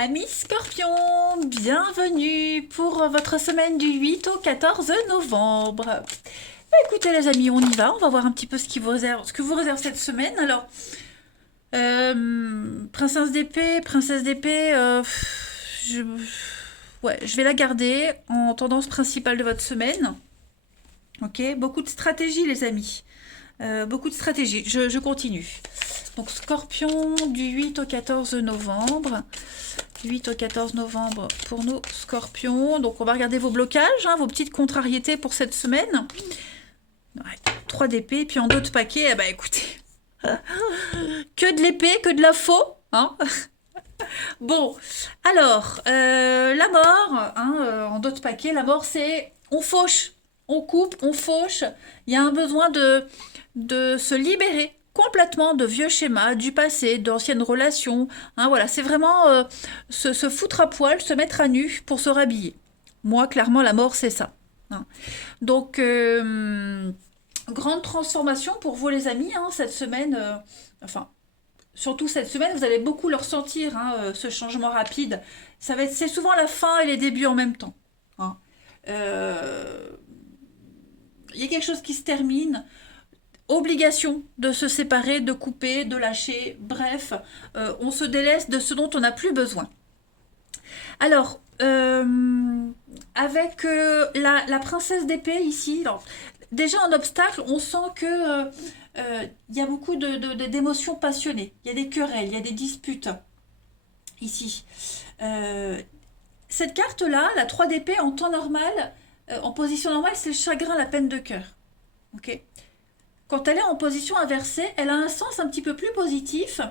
Amis Scorpions, bienvenue pour votre semaine du 8 au 14 novembre. Écoutez les amis, on y va, on va voir un petit peu ce que vous réserve cette semaine. Alors, princesse d'épée, je, je vais la garder en tendance principale de votre semaine. Ok, beaucoup de stratégie les amis, beaucoup de stratégie. Je continue. Donc Scorpion du 8 au 14 novembre. 8 au 14 novembre pour nos scorpions. Donc on va regarder vos blocages, hein, vos petites contrariétés pour cette semaine. Ouais, 3 d'épée, puis en d'autres paquets, eh ben écoutez, que de l'épée, que de la faux. Hein. Bon, alors, la mort, hein, en d'autres paquets, la mort c'est on fauche, on coupe, on fauche. Il y a un besoin de se libérer complètement de vieux schémas, du passé, d'anciennes relations. Hein, voilà, c'est vraiment se foutre à poil, se mettre à nu pour se rhabiller. Moi, clairement, la mort, c'est ça. Hein. Donc, grande transformation pour vous, les amis, hein, cette semaine. Enfin, surtout cette semaine, vous allez beaucoup le ressentir, hein, ce changement rapide. C'est souvent la fin et les débuts en même temps. Hein. Il y a quelque chose qui se termine, obligation de se séparer, de couper, de lâcher, bref, on se délaisse de ce dont on n'a plus besoin. Alors, avec la princesse d'épée ici, alors, déjà en obstacle, on sent que y a beaucoup d'émotions passionnées, il y a des querelles, il y a des disputes ici. Cette carte-là, la 3 d'épée en temps normal, en position normale, c'est le chagrin, la peine de cœur. Ok. Quand elle est en position inversée, elle a un sens un petit peu plus positif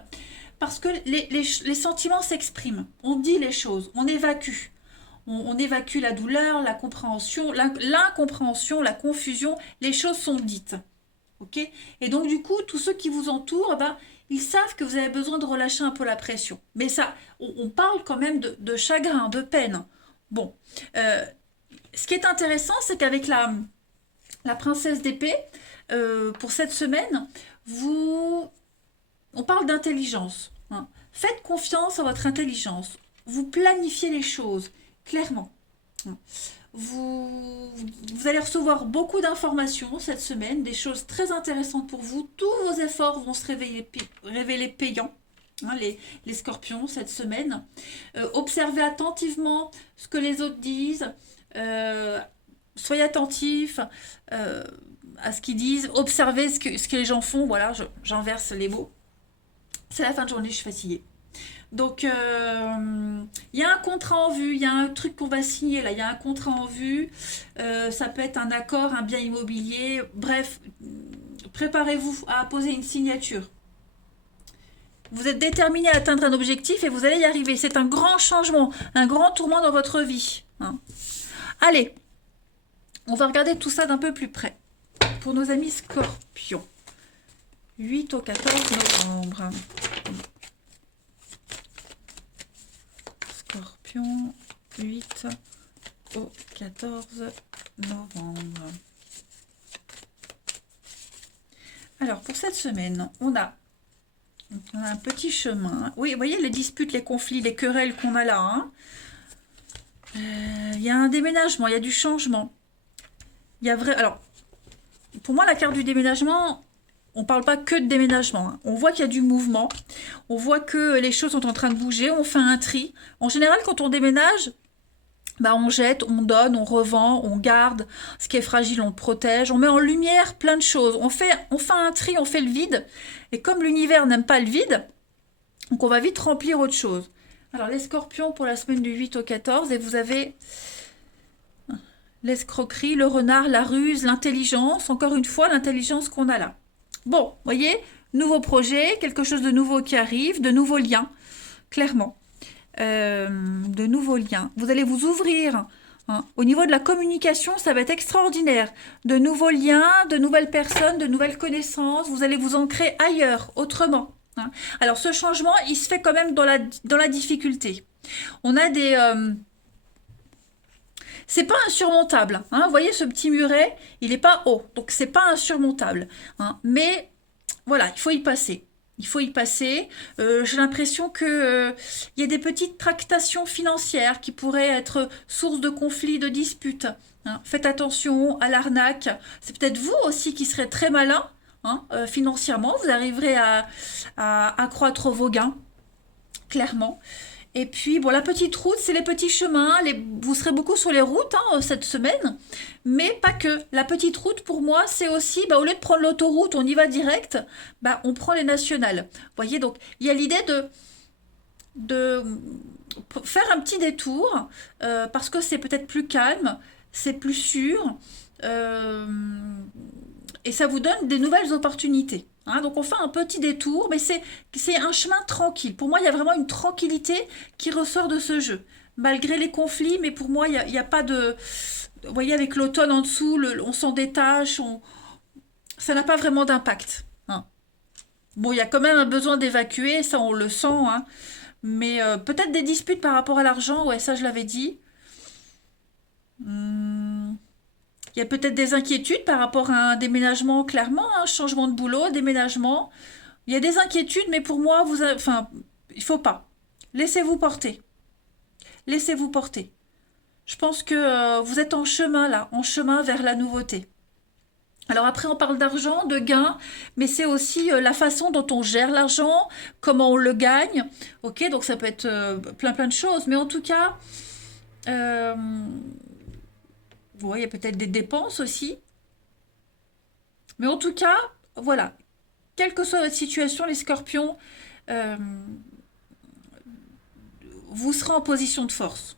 parce que les sentiments s'expriment. On dit les choses, on évacue. On évacue la douleur, la compréhension, l'incompréhension, la confusion. Les choses sont dites. Ok. Et donc du coup, tous ceux qui vous entourent, ben, ils savent que vous avez besoin de relâcher un peu la pression. Mais ça, on parle quand même de chagrin, de peine. Bon. Ce qui est intéressant, c'est qu'avec la princesse d'épée, pour cette semaine, on parle d'intelligence. Hein. Faites confiance à votre intelligence. Vous planifiez les choses clairement. Hein. Vous allez recevoir beaucoup d'informations cette semaine, des choses très intéressantes pour vous. Tous vos efforts vont se révéler payants. Hein, les scorpions cette semaine. Observez attentivement ce que les autres disent. Soyez attentifs à ce qu'ils disent, observez ce que les gens font. Voilà, j'inverse les mots. C'est la fin de journée, je suis fatiguée. Donc, il y a un contrat en vue, il y a un truc qu'on va signer là, il y a un contrat en vue. Ça peut être un accord, un bien immobilier. Bref, préparez-vous à poser une signature. Vous êtes déterminé à atteindre un objectif et vous allez y arriver. C'est un grand changement, un grand tourment dans votre vie. Hein. Allez, on va regarder tout ça d'un peu plus près. Pour nos amis scorpions. 8 au 14 novembre. Scorpion, 8 au 14 novembre. Alors, pour cette semaine, on a un petit chemin. Oui, vous voyez les disputes, les conflits, les querelles qu'on a là. Hein. Il y a un déménagement, il y a du changement. Il y a alors, pour moi, la carte du déménagement, on ne parle pas que de déménagement. Hein. On voit qu'il y a du mouvement. On voit que les choses sont en train de bouger. On fait un tri. En général, quand on déménage, bah, on jette, on donne, on revend, on garde. Ce qui est fragile, on le protège. On met en lumière plein de choses. On fait un tri, on fait le vide. Et comme l'univers n'aime pas le vide, donc on va vite remplir autre chose. Alors, les scorpions pour la semaine du 8 au 14. Et vous avez l'escroquerie, le renard, la ruse, l'intelligence. Encore une fois, l'intelligence qu'on a là. Bon, voyez, nouveau projet, quelque chose de nouveau qui arrive, de nouveaux liens, clairement. De nouveaux liens. Vous allez vous ouvrir. Hein. Au niveau de la communication, ça va être extraordinaire. De nouveaux liens, de nouvelles personnes, de nouvelles connaissances. Vous allez vous ancrer ailleurs, autrement. Hein. Alors, ce changement, il se fait quand même dans la difficulté. On a des... c'est pas insurmontable. Hein. Vous voyez ce petit muret, il n'est pas haut, donc c'est pas insurmontable. Hein. Mais voilà, il faut y passer. Il faut y passer. J'ai l'impression que, il y a des petites tractations financières qui pourraient être source de conflits, de disputes. Hein. Faites attention à l'arnaque. C'est peut-être vous aussi qui serez très malin, hein, financièrement. Vous arriverez à accroître vos gains, clairement. Et puis, bon, la petite route, c'est les petits chemins. Vous serez beaucoup sur les routes, hein, cette semaine, mais pas que. La petite route, pour moi, c'est aussi, bah, au lieu de prendre l'autoroute, on y va direct, bah, on prend les nationales. Vous voyez, donc, il y a l'idée de faire un petit détour, parce que c'est peut-être plus calme, c'est plus sûr, euh, et ça vous donne des nouvelles opportunités. Hein. Donc on fait un petit détour, mais c'est un chemin tranquille. Pour moi, il y a vraiment une tranquillité qui ressort de ce jeu. Malgré les conflits, mais pour moi, il y a pas de... Vous voyez, avec l'automne en dessous, on s'en détache, ça n'a pas vraiment d'impact. Hein. Bon, il y a quand même un besoin d'évacuer, ça on le sent, hein. Mais peut-être des disputes par rapport à l'argent, ouais, ça je l'avais dit. Hmm. Il y a peut-être des inquiétudes par rapport à un déménagement, clairement, un changement de boulot, déménagement. Il y a des inquiétudes, mais pour moi, enfin, il faut pas. Laissez-vous porter. Laissez-vous porter. Je pense que vous êtes en chemin là, en chemin vers la nouveauté. Alors après, on parle d'argent, de gains, mais c'est aussi la façon dont on gère l'argent, comment on le gagne. Ok, donc ça peut être plein plein de choses, mais en tout cas, euh, ouais, il y a peut-être des dépenses aussi. Mais en tout cas, voilà, quelle que soit votre situation, les scorpions, euh, vous serez en position de force.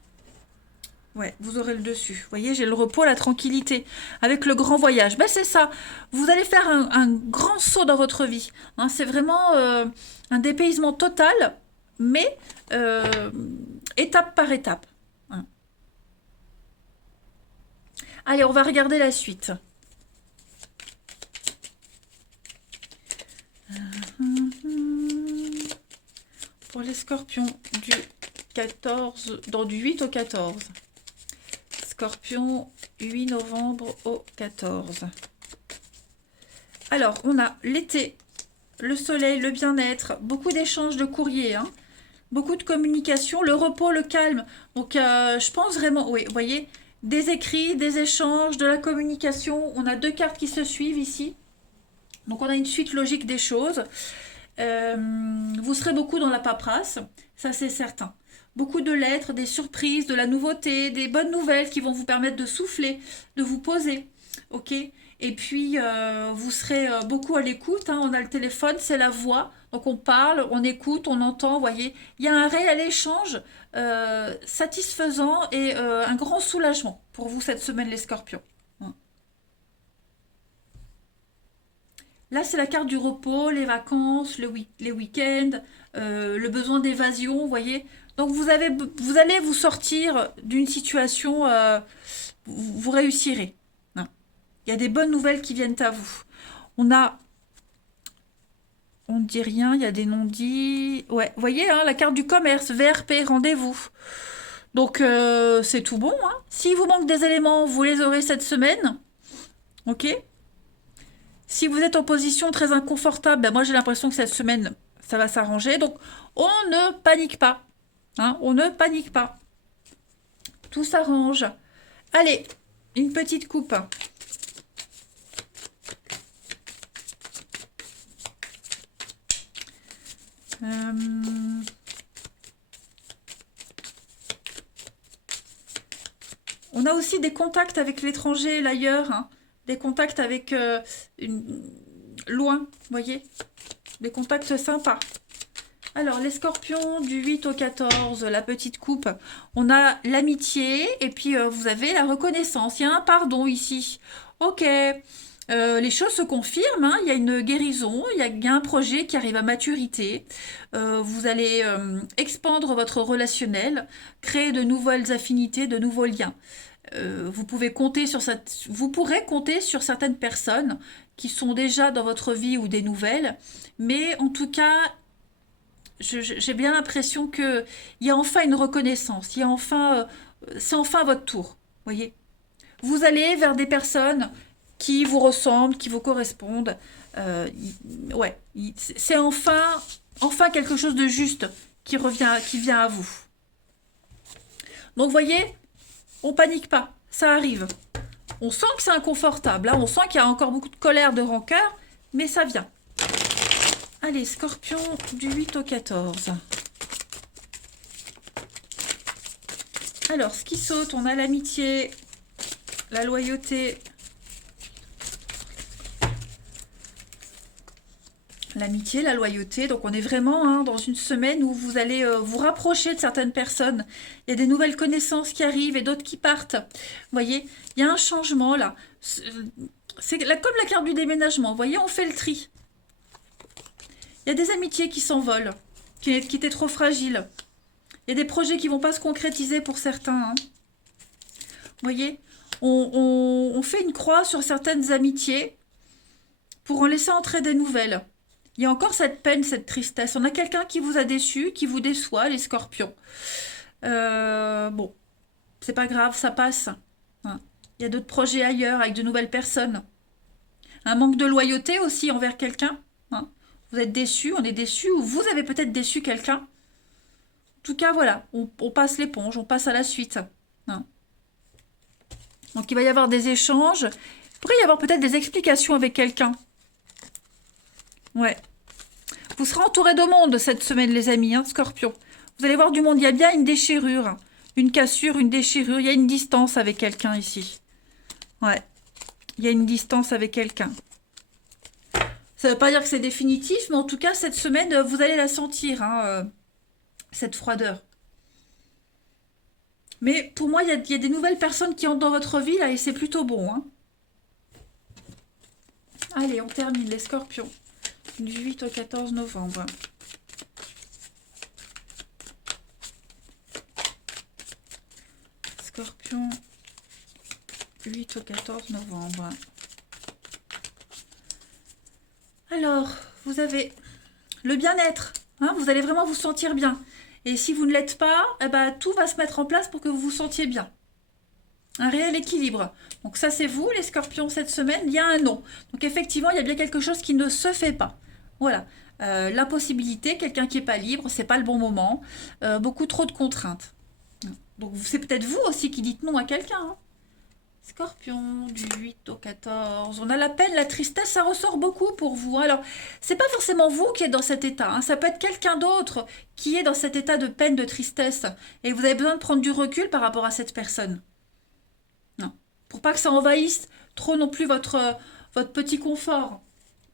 Ouais, vous aurez le dessus. Vous voyez, j'ai le repos, la tranquillité. Avec le grand voyage. Ben, c'est ça. Vous allez faire un grand saut dans votre vie. Hein, c'est vraiment un dépaysement total, mais étape par étape. Hein. Allez, on va regarder la suite. Pour les scorpions du 14, du 8 au 14. Scorpion, 8 novembre au 14. Alors, on a l'été, le soleil, le bien-être, beaucoup d'échanges de courriers, hein, beaucoup de communication, le repos, le calme. Donc, je pense vraiment, oui, vous voyez, des écrits, des échanges, de la communication. On a deux cartes qui se suivent ici. Donc, on a une suite logique des choses. Euh, vous serez beaucoup dans la paperasse, ça c'est certain. Beaucoup de lettres, des surprises, de la nouveauté, des bonnes nouvelles qui vont vous permettre de souffler, de vous poser. Ok. Et puis, vous serez beaucoup à l'écoute. Hein. On a le téléphone, c'est la voix. Donc, on parle, on écoute, on entend. Vous voyez, il y a un réel échange satisfaisant et un grand soulagement pour vous cette semaine, les scorpions. Là, c'est la carte du repos, les vacances, les week-ends, le besoin d'évasion, vous voyez. Donc, vous allez vous sortir d'une situation, vous réussirez. Hein. Il y a des bonnes nouvelles qui viennent à vous. On a, on ne dit rien, il y a des non-dits. Ouais, vous voyez, hein, la carte du commerce, VRP, rendez-vous. Donc, c'est tout bon. Hein. S'il vous manque des éléments, vous les aurez cette semaine. Ok? Si vous êtes en position très inconfortable, ben moi j'ai l'impression que cette semaine, ça va s'arranger. Donc, on ne panique pas. Hein, on ne panique pas. Tout s'arrange. Allez, une petite coupe. On a aussi des contacts avec l'étranger, l'ailleurs. Hein, des contacts avec loin, vous voyez. Des contacts sympas. Alors, les scorpions du 8 au 14, la petite coupe, on a l'amitié et puis vous avez la reconnaissance. Il y a un pardon ici. Ok, les choses se confirment, hein. Il y a une guérison, il y a un projet qui arrive à maturité. Vous allez expandre votre relationnel, créer de nouvelles affinités, de nouveaux liens. Vous pourrez compter sur certaines personnes qui sont déjà dans votre vie ou des nouvelles, mais en tout cas, j'ai bien l'impression que il y a enfin une reconnaissance, il y a enfin, c'est enfin votre tour, voyez. Vous allez vers des personnes qui vous ressemblent, qui vous correspondent. Ouais, c'est enfin quelque chose de juste qui vient à vous. Donc, vous voyez, on panique pas, ça arrive. On sent que c'est inconfortable, hein, on sent qu'il y a encore beaucoup de colère, de rancœur, mais ça vient. Allez, Scorpion, du 8 au 14. Alors, ce qui saute, on a l'amitié, la loyauté, l'amitié, la loyauté. Donc, on est vraiment dans une semaine où vous allez vous rapprocher de certaines personnes. Il y a des nouvelles connaissances qui arrivent et d'autres qui partent. Vous voyez, il y a un changement là. C'est comme la carte du déménagement. Vous voyez, on fait le tri. Il y a des amitiés qui s'envolent, qui étaient trop fragiles. Il y a des projets qui ne vont pas se concrétiser pour certains. Hein. Vous voyez, on fait une croix sur certaines amitiés pour en laisser entrer des nouvelles. Il y a encore cette peine, cette tristesse. On a quelqu'un qui vous a déçu, qui vous déçoit, les scorpions. Bon, c'est pas grave, ça passe. Hein. Il y a d'autres projets ailleurs, avec de nouvelles personnes. Un manque de loyauté aussi envers quelqu'un. Hein. Vous êtes déçu, on est déçu, ou vous avez peut-être déçu quelqu'un. En tout cas, voilà, on passe l'éponge, on passe à la suite. Hein. Donc, il va y avoir des échanges. Il pourrait y avoir peut-être des explications avec quelqu'un. Ouais. Vous serez entouré de monde cette semaine, les amis, hein, Scorpion. Vous allez voir du monde. Il y a bien une déchirure, une cassure, une déchirure. Il y a une distance avec quelqu'un ici. Ouais. Il y a une distance avec quelqu'un. Ça ne veut pas dire que c'est définitif, mais en tout cas, cette semaine, vous allez la sentir, hein, cette froideur. Mais pour moi, il y a des nouvelles personnes qui entrent dans votre vie, là, et c'est plutôt bon. Hein. Allez, on termine les scorpions. Du 8 au 14 novembre. Scorpion, 8 au 14 novembre. Alors, vous avez le bien-être. Hein, vous allez vraiment vous sentir bien. Et si vous ne l'êtes pas, eh ben, tout va se mettre en place pour que vous vous sentiez bien. Un réel équilibre. Donc ça, c'est vous, les scorpions, cette semaine. Il y a un non. Donc effectivement, il y a bien quelque chose qui ne se fait pas. Voilà. L'impossibilité, quelqu'un qui n'est pas libre, c'est pas le bon moment. Beaucoup trop de contraintes. Donc c'est peut-être vous aussi qui dites non à quelqu'un. Hein. Scorpion, du 8 au 14. On a la peine, la tristesse, ça ressort beaucoup pour vous. Hein. Alors, c'est pas forcément vous qui êtes dans cet état. Hein. Ça peut être quelqu'un d'autre qui est dans cet état de peine, de tristesse. Et vous avez besoin de prendre du recul par rapport à cette personne. Non. Pour pas que ça envahisse trop non plus votre petit confort.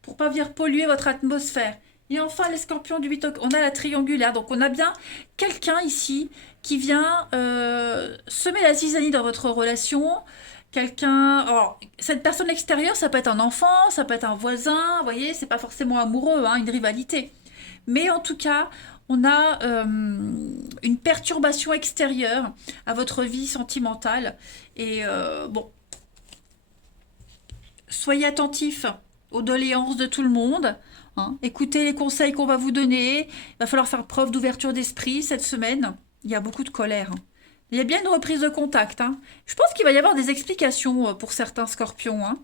Pour pas venir polluer votre atmosphère. Et enfin, les scorpions du 8 octobre, on a la triangulaire. Donc, on a bien quelqu'un ici qui vient semer la zizanie dans votre relation. Quelqu'un... Alors, cette personne extérieure, ça peut être un enfant, ça peut être un voisin. Vous voyez, c'est pas forcément amoureux, hein, une rivalité. Mais en tout cas, on a une perturbation extérieure à votre vie sentimentale. Et bon, soyez attentifs aux doléances de tout le monde. Hein. Écoutez les conseils qu'on va vous donner. Il va falloir faire preuve d'ouverture d'esprit cette semaine. Il y a beaucoup de colère. Hein. Il y a bien une reprise de contact. Hein. Je pense qu'il va y avoir des explications pour certains scorpions. Hein.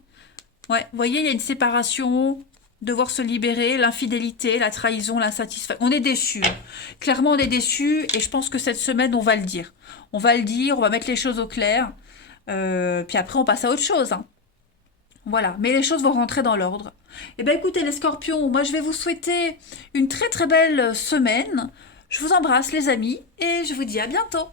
Ouais, vous voyez, il y a une séparation, devoir se libérer, l'infidélité, la trahison, l'insatisfaction. On est déçus. Clairement, on est déçus. Et je pense que cette semaine, on va le dire. On va le dire, on va mettre les choses au clair. Puis après, on passe à autre chose. Hein. Voilà, mais les choses vont rentrer dans l'ordre. Eh bien, écoutez, les scorpions, moi, je vais vous souhaiter une très très belle semaine. Je vous embrasse, les amis, et je vous dis à bientôt.